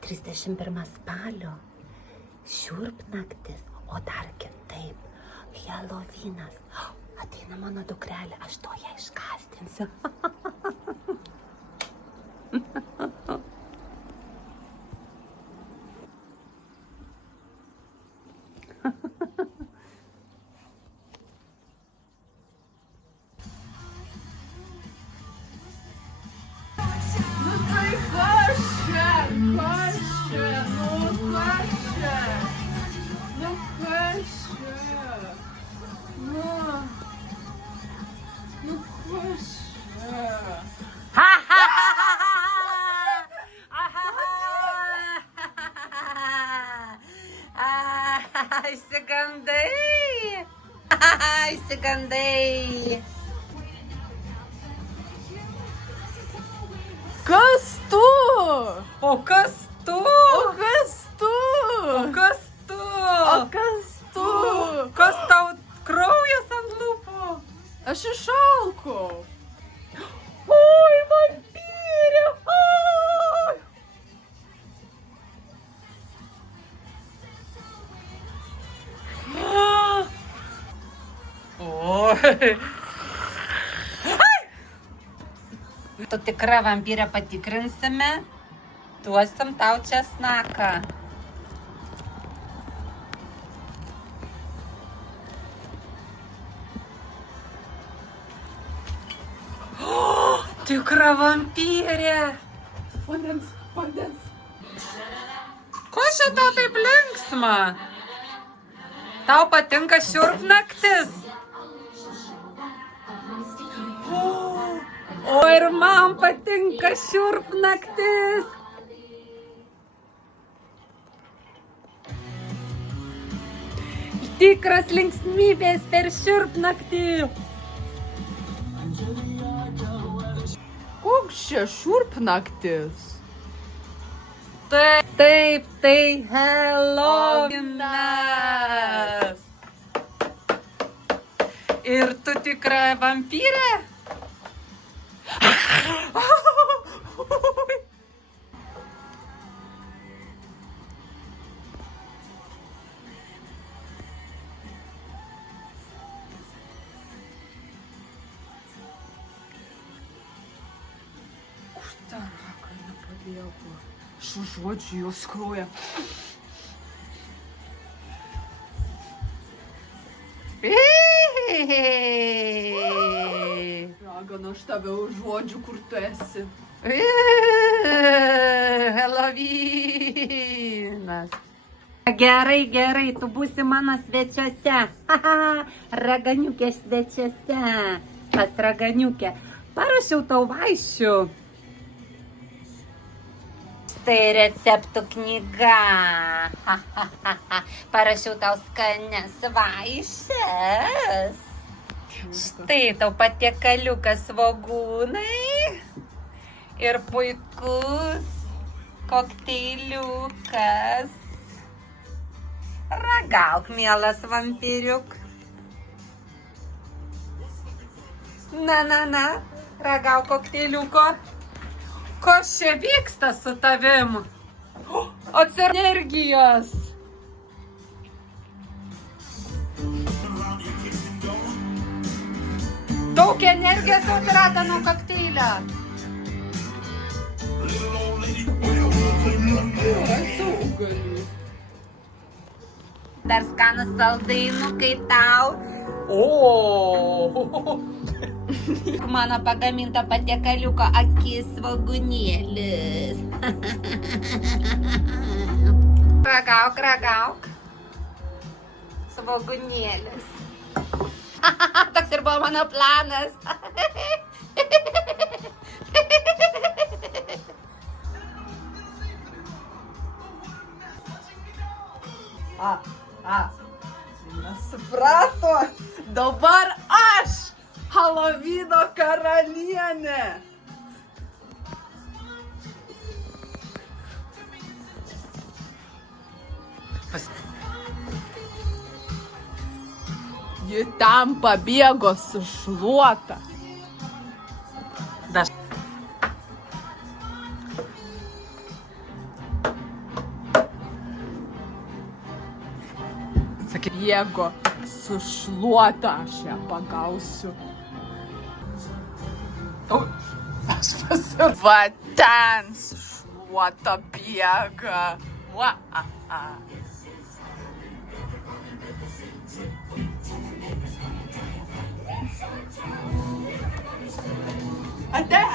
31 spalio, šiurpnaktis, o dar kitaip, Helovynas. Ateina mano dukrelė, aš to ją išgąsdinsiu. Išsigandai. Kas tu? O kas tu? O kas tu? O kas tu? O kas tu? Kas tau kraujas ant lūpų? Aš išalkau. Oi, vampyrė! Oi! Oi! Tu tikra vampyrė, patikrinsime, duosim tau česnaką. Tikra vampyrė! Vandens, vandens. Ko čia tau taip linksma? Tau patinka šiurpnaktis? O ir man patinka šiurpnaktis. Tikras linksmybės per šiurpnaktį. Koks čia šiurpnaktis? Taip, tai Helovynas. Ir tu tikra vampyrė? Kur ta ragana pabėgo? Šių žodžių jos krauja. Ragana, aš tave užuodžiu, kur tu esi. Helovynas. Gerai, gerai, tu būsi mano svečiuose. Raganiukė svečiuose. Pas raganiukę. Parašiau tau vaišių. Tai receptų knyga. Parašiau tau skanias vaišes. Štai tau patiekaliukas svogūnai ir puikus kokteiliukas. Ragauk, mielas vampyriuk. Na, ragauk kokteiliuko. Kas čia vyksta su tavim? Atsirado energijos. Daug energijos atsirado nuo kokteilio. Dar skanus saldainukai tau. O! Mano pagaminta patiekaliuko akis svogūnėlis. Ragauk. Svogūnėlis. Toks ir buvo mano planas. Nesuprato. Dabar aš, Helovyno karalienė. Ji ten pabėgo su šluota. bėgo su šluota, aš ją pagausiu. Aš pasir... Va ten su šluota bėga. Va, Ate?